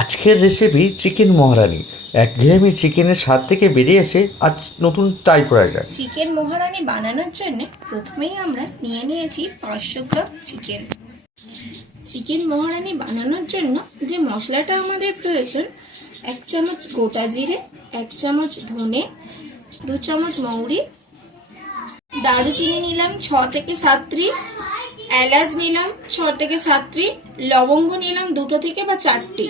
আজকের recipe chicken মহারানি। একঘেয়েমি চিকেনের স্বাদ থেকে বেরিয়ে এসে আজ নতুন ট্রাই করা যাক। চিকেন মহারানি বানানোর জন্য প্রথমেই আমরা নিয়ে নিয়েছি 500 গ্রাম চিকেন। চিকেন মহারানি বানানোর জন্য যে মশলাটা আমাদের প্রয়োজন, 1 চামচ গোটা জিরে, 1 চামচ ধনে, 2 চামচ মৌরি, দারুচিনি নিলাম 6 থেকে 7টি, এলাচ নিলাম 6 থেকে 7টি, লবঙ্গ নিলাম 2 থেকে বা 4টি,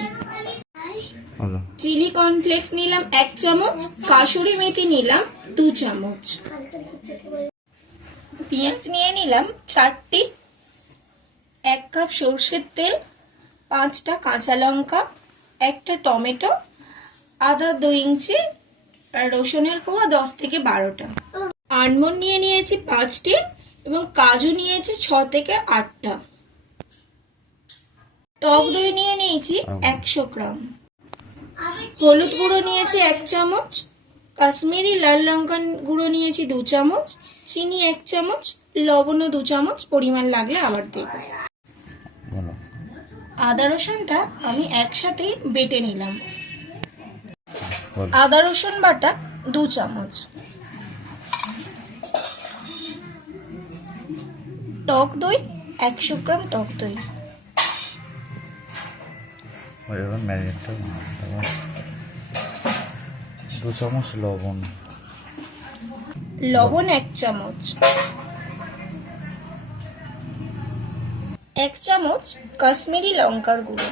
চিলি কর্নফ্লেক্স নিলাম 1 চামচ, কাসুরি মেথি নিলাম 2 চামচ, পেঁয়াজ নিয়ে নিলাম 4টি, 1 কাপ সরষের তেল, 5টা কাঁচা লঙ্কা, 1টা টমেটো, আদা 2 ইঞ্চি, রসুনের কোয়া 10 থেকে 12টা, আলমন্ড নিয়ে নিয়েছি 5টি এবং কাজু নিয়েছি 6 থেকে 8টা, টক দই নিয়ে নিয়েছি 100 গ্রাম, হলুদ গুঁড়ো নিয়েছি 1 চামচ, কাশ্মীরি লাল লঙ্কা গুঁড়ো নিয়েছি 2 চামচ, চিনি 1 চামচ, লবণও 2 চামচ, পরিমাণ লাগলে আবার দেব। আদা রসুনটা আমি একসাথে বেটে নিলাম। আদা রসুন বাটা 2 চামচ, টক দই 100 গ্রাম, টক দই, দু চামচ লবণ, লবণ 1 চামচ, 1 চামচ কাশ্মীরি লঙ্কার গুঁড়ো,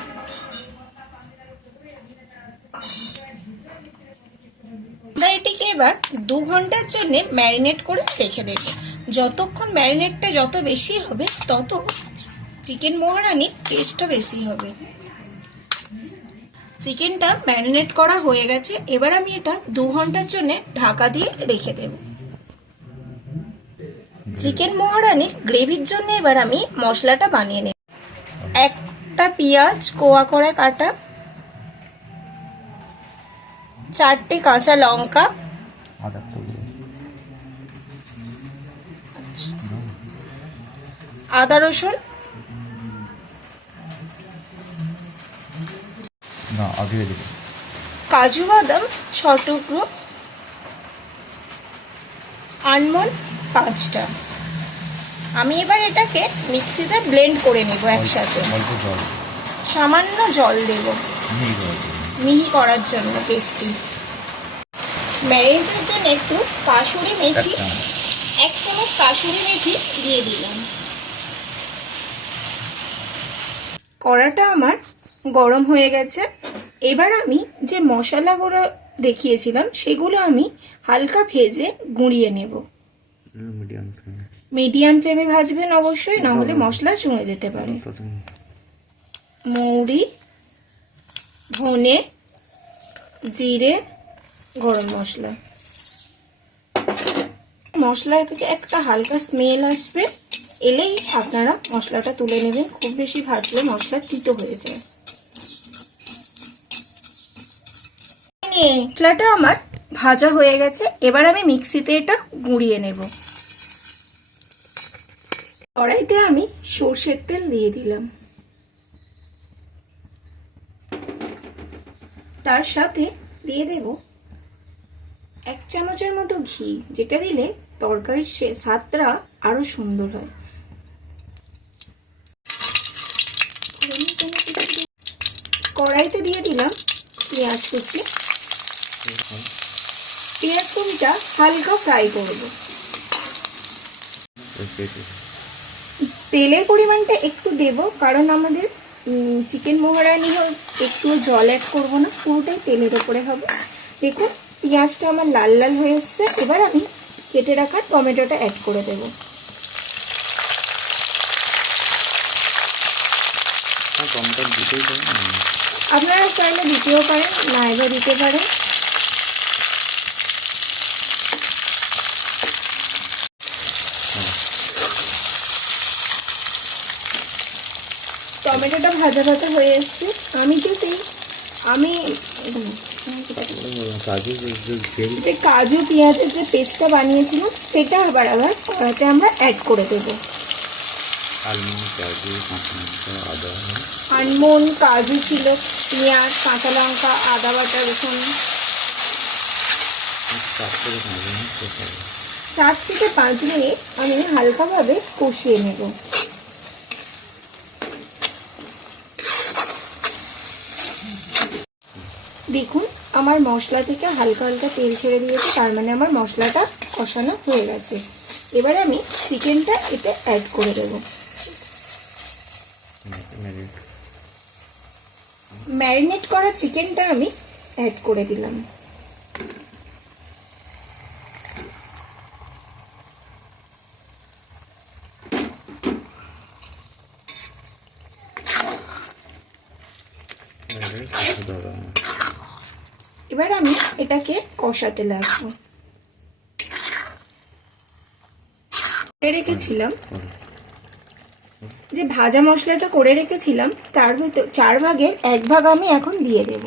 এটিকে এবার 2 ঘন্টার জন্য ম্যারিনেট করে রেখে দেব। যতক্ষণ ম্যারিনেটটা যত বেশি হবে তত চিকেন মহারানির টেস্টটা বেশি হবে। চিকেনটা ম্যারিনেট করা হয়ে গেছে, এবার আমি এটা 2 ঘন্টার জন্য ঢাকা দিয়ে রেখে দেব। চিকেন মহারানির গ্রেভির জন্য এবার আমি মশলাটা বানিয়ে নেব। একটা পেঁয়াজ কোয়া করে কাটা, 4টে কাঁচা লঙ্কা, আদা রসুন, কাজু বাদাম 6 টুকরো, আলমন্ড 5টা। আমি এবার এটাকে মিক্সিতে ব্লেন্ড করে নেব একসাথে। সামান্য জল দেব মিহি করার জন্য, টেস্টি। ম্যারিনেটের জন্য একটু কাসুরি মেথি, 1 চামচ কাসুরি মেথি দিয়ে দিলাম। কড়াটা আমার গরম হয়ে গেছে, এবার আমি যে মশলাগুলো দেখিয়েছিলাম সেগুলো আমি হালকা ভেজে গুঁড়িয়ে নেব। মিডিয়াম ফ্লেমে ভাজবেন অবশ্যই, না হলে মশলা চুঁয়ে যেতে পারে। মৌরি, ধনে, জিরে, গরম মশলা, মশলা থেকে একটা হালকা স্মেল আসবে, এলেই আপনারা মশলাটা তুলে নেবেন। খুব বেশি ভাজলে মশলা তিতো হয়ে যায়। মশলাটা আমার ভাজা হয়ে গেছে, এবার আমি মিক্সিতে এটা গুঁড়িয়ে নেব। কড়াইতে আমি সরষের তেল দিয়ে দিলাম, তার সাথে দিয়ে দেব 1 চামচের মতো ঘি, যেটা দিলে তরকারির স্বাদটা আরো সুন্দর হয়। কড়াইতে দিয়ে দিলাম পেঁয়াজ কুচি, পেঁয়াজ কুচিটা হালকা ফ্রাই করব। তেলের পরিমাণটা একটু দেব, কারণ আমাদের চিকেন মহারানি একটু জল অ্যাড করব না, পুরোটাই তেলের ওপরে হবে। দেখুন পেঁয়াজটা আমার লাল লাল হয়ে এসছে, এবার আমি কেটে রাখা টমেটোটা অ্যাড করে দেব। আপনারা চাইলে দিতেও পারেন, নাইবা দিতে পারেন। টমেটোটা ভাজা ভাজা হয়ে এসছে, আমি কাজু পেঁয়াজের যে পেস্টটা বানিয়েছিলাম সেটা আবার কড়াইতে আমরা অ্যাড করে দেব। আলমন্ড, কাজু, কাঁচা লঙ্কা, আদা, আলমন্ড, কাজু ছিল, পেঁয়াজ, কাঁচা লঙ্কা, আদা বাটা, রসুন। 4 থেকে 5 মিনিট আমি হালকাভাবে কষিয়ে নেব। দেখুন আমার মশলা থেকে হালকা হালকা তেল ছেড়ে দিয়েছে, তার মানে আমার মশলাটা কষানো হয়ে গেছে। এবারে আমি চিকেনটা এতে অ্যাড করে দেব। ম্যারিনেট করা চিকেনটা আমি অ্যাড করে দিলাম। এবার আমি এটাকে কষাতে লাগবো। রেখেছিলাম যে ভাজা মশলাটা করে রেখেছিলাম, তার ভিতর 4 ভাগের 1 ভাগ আমি এখন দিয়ে দেব।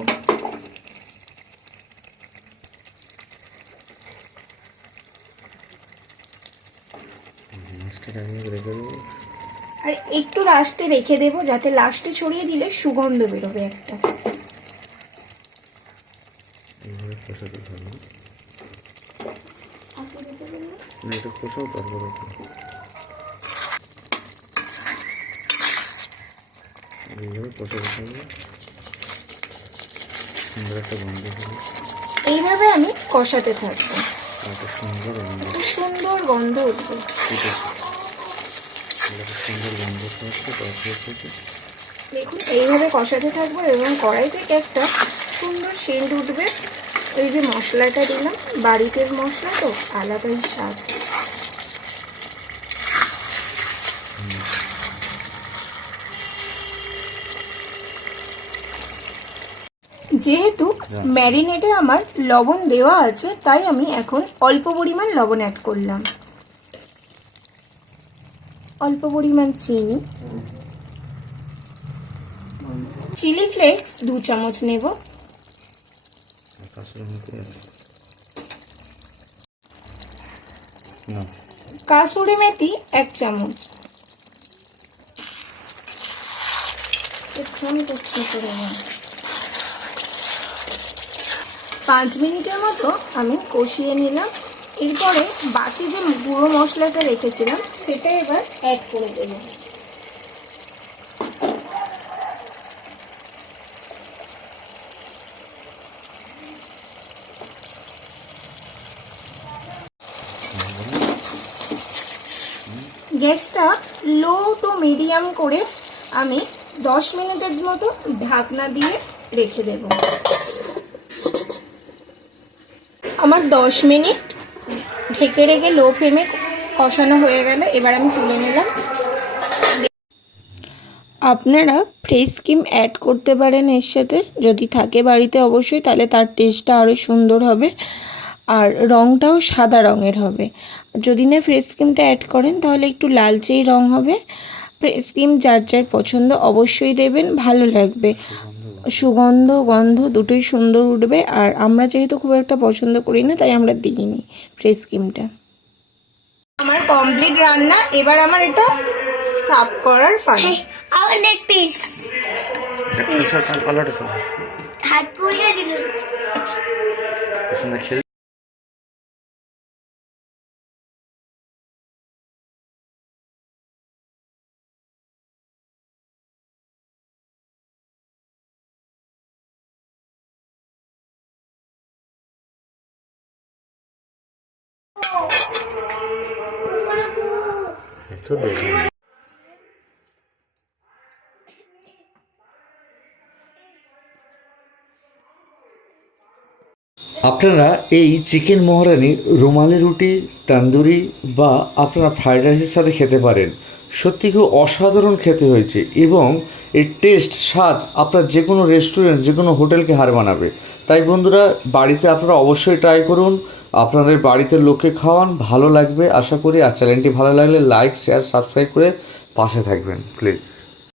আর একটু লাস্টে রেখে দেব, যাতে লাস্টে ছড়িয়ে দিলে সুগন্ধ বেরোবে একটা। এইভাবে আমি কষাতে থাকবো, সুন্দর গন্ধ উঠবে। দেখুন এইভাবে কষাতে থাকবো এবং কড়াই থেকে একটা সুন্দর সেন্ট উঠবে। এই যে মশলাটা দিলাম, বাড়িতে মশলা তো আলাদাই স্বাদ। যেহেতু ম্যারিনেটে আমার লবণ দেওয়া আছে, তাই আমি এখন অল্প পরিমাণ লবণ অ্যাড করলাম, অল্প পরিমাণ চিনি, চিলি ফ্লেক্স 2 চামচ নেব, কাসুরি মেথি 1 চামচ, 5 মিনিটের মতো আমি কষিয়ে নিলাম। এরপরে বাকি যে গুঁড়ো মশলাটা রেখেছিলাম সেটা এবার অ্যাড করে দেব। গ্যাসটা লো টু মিডিয়াম করে আমি 10 মিনিটের মতো ঢাকনা দিয়ে রেখে দেব। আমার 10 মিনিট ঢেকে রেখে লো ফ্লেমে কষানো হয়ে গেল। এবার আমি তুলে নিলাম। আপনারা ফ্রেশ ক্রিম অ্যাড করতে পারেন এর সাথে, যদি থাকে বাড়িতে অবশ্যই, তাহলে তার টেস্টটা আরও সুন্দর হবে আর রঙটাও সাদা রঙের হবে। যদি না ফ্রেশ ক্রিমটা অ্যাড করেন তাহলে একটু লালচেই রঙ হবে। ফ্রেশ ক্রিম যার যার পছন্দ অবশ্যই দেবেন, ভালো লাগবে, সুগন্ধ গন্ধ দুটোই সুন্দর উঠবে। আর আমরা যেহেতু খুব একটা পছন্দ করি না, তাই আমরা দিইনি ফ্রেশ ক্রিমটা। আমার কমপ্লিট রান্না। এবার আমার এটা সার্ভ করার পালা। আমার লেগ পিস হাত পুড়িয়ে দিল। আপনারা এই চিকেন মহারানি রুমালি রুটি, তান্দুরি বা আপনারা ফ্রাইড রাইসের সাথে খেতে পারেন। সত্যি খুব অসাধারণ খেতে হয়েছে এবং এর টেস্ট স্বাদ আপনার যে কোনো রেস্টুরেন্ট, যে কোনো হোটেলকে হার মানাবে। তাই বন্ধুরা, বাড়িতে আপনারা অবশ্যই ট্রাই করুন, আপনাদের বাড়িতে লোককে খাওয়ান, ভালো লাগবে আশা করি। আর চ্যানেলটি ভালো লাগলে লাইক, শেয়ার, সাবস্ক্রাইব করে পাশে থাকবেন প্লিজ।